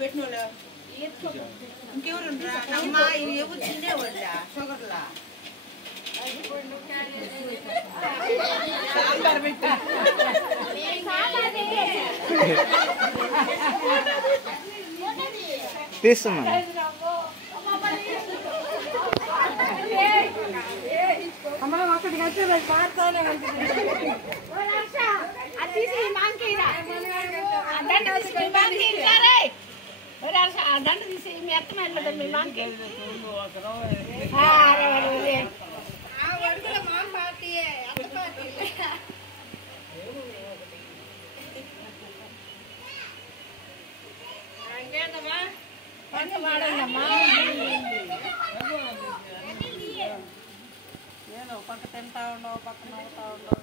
పెట్టిన వాళ్ళు ఇంకెవరు అమ్మా ఎవరు తినేవాళ్ళ షుగర్లా సాంబార్ పెట్టి తీస్తున్నాను అక్కడికి వచ్చే పాడుతూనే దండ తీసి మీ ఎత్తమైన మీ మాంకి నేను పక్క తింటా ఉండవు పక్క నవ్వుతా ఉండవు